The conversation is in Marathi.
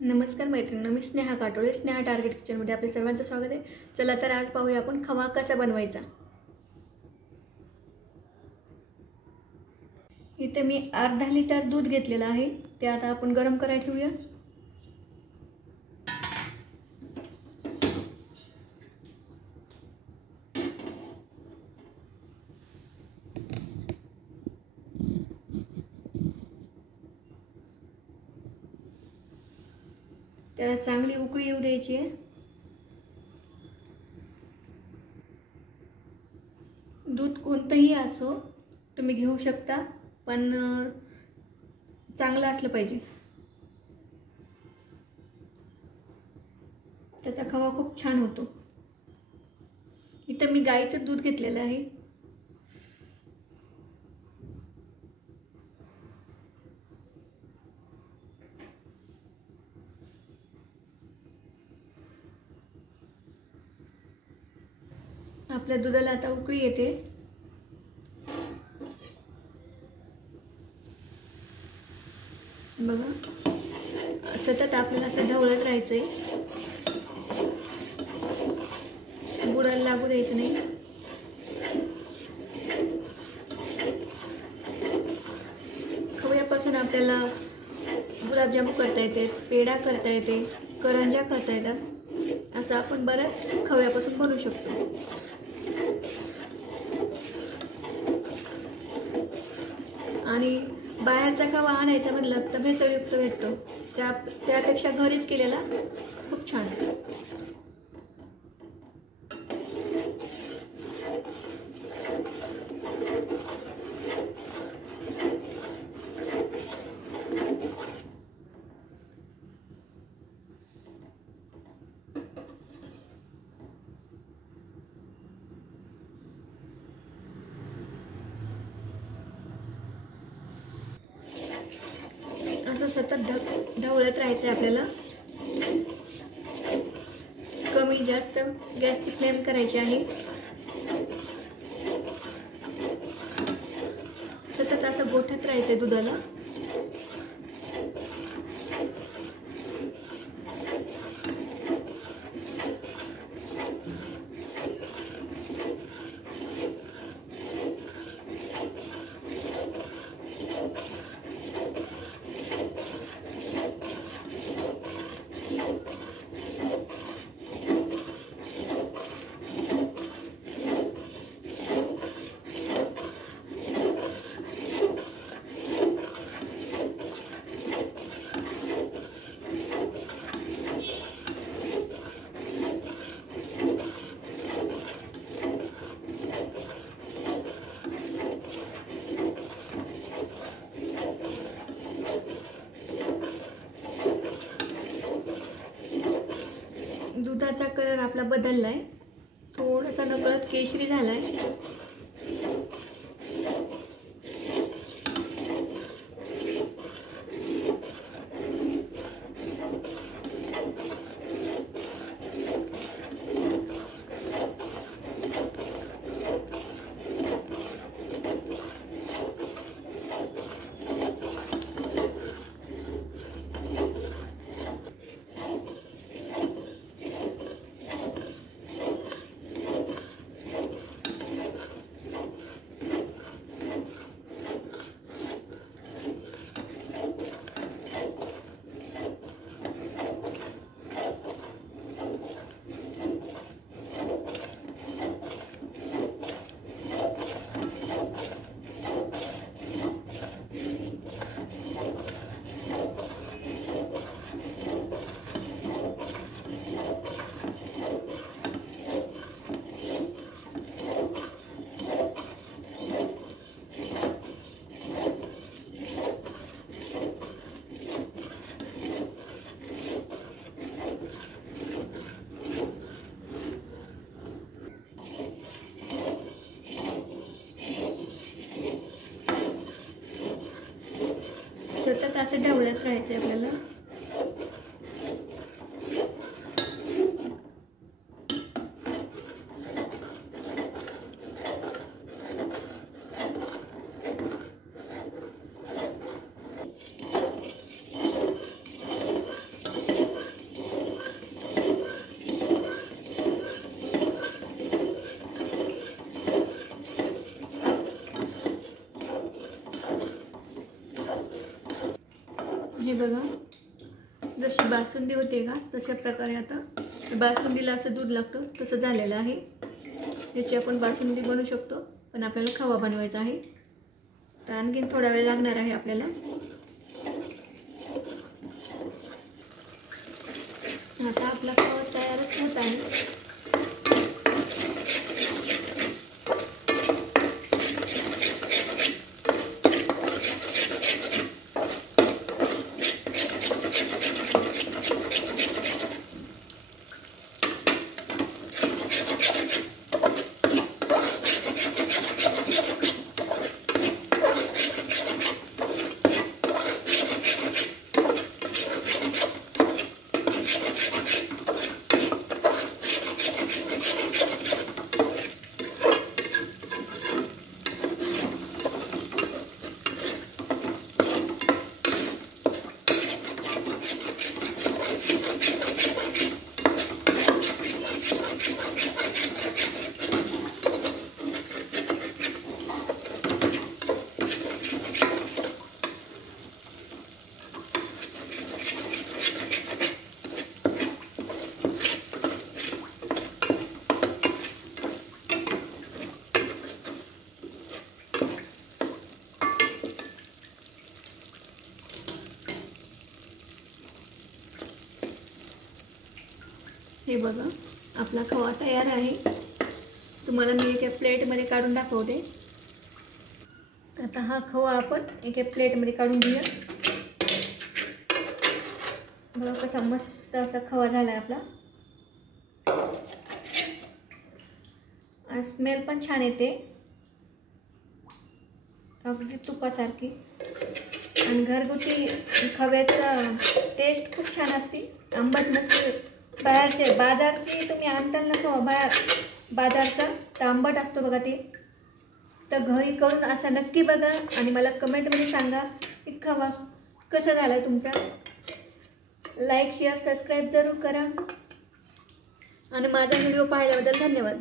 नमस्कार मैत्रिणींनो, मी स्नेहा काटोळे. स्नेहा टार्गेट किचनमध्ये आपले सर्वांचं स्वागत आहे. चला तर आज पाहूया आपण खवा कसा बनवायचा. इथे मी अर्धा लिटर दूध घेतलेलं आहे. ते आता आपण गरम करायला ठेवूया. त्याला चांगली उकळी येऊ द्यायची आहे. दूध कोणतंही असो तुम्ही घेऊ शकता, पण चांगलं असलं पाहिजे. त्याचा खवा खूप छान होतो. इथं मी गाईचं दूध घेतलेलं आहे. आपल्या दुधाला आता उकळी येते. बघा, सतत आपल्याला असं ढवळत राहायचंय. बुडाला लागू द्यायचं नाही. खव्यापासून आपल्याला गुलाबजामुन करता येते, पेढा करता येते, करंज्या करता येतात. असं आपण बऱ्याच खव्यापासून बनवू शकतो. आणि बाहेरचा खवा आणायचा म्हटलं तर भेसळयुक्त भेटतो. त्यापेक्षा घरीच केलेला खूप छान. असं सतत ढवळत राहायचं आपल्याला. कमी जास्त गॅसची फ्लेम करायची आहे. सतत असं गोठत राहायचंय दुधाला. दुधाचा कलर आपला बदललाय, थोडासा नकळत केशरी झालाय. सतत असं ढवळत राहायचं आपल्याला. जशी बासुंदी होते का तशा प्रकारे आता बासुंदीला असं दूध लागतं तसं झालेलं आहे. याची आपण बासुंदी बनवू शकतो, पण आपल्याला खवा बनवायचा आहे तर आणखीन थोडा वेळ लागणार आहे आपल्याला. आता आपला खवा तयारच होत आहे. हे बघा आपला खवा तयार आहे. तुम्हाला मी एका प्लेटमध्ये काढून दाखवते. आता हा खवा आपण एका प्लेटमध्ये काढून घेऊया. बघा कसा मस्त असा खवा झाला आपला. स्मेल पण छान येते, अगदी तुपासारखी. आणि घरगुती खव्याचं टेस्ट खूप छान असते, आंबट नसते. बाजारची तुम्ही आणताल ना खवा बाजारचा तर आंबट असतो बघा ते. तर घरी करून असं नक्की बघा आणि मला कमेंटमध्ये सांगा की खवा कसा झाला तुमचा. लाईक शेअर सबस्क्राईब जरूर करा आणि माझा व्हिडिओ पाहिल्याबद्दल धन्यवाद.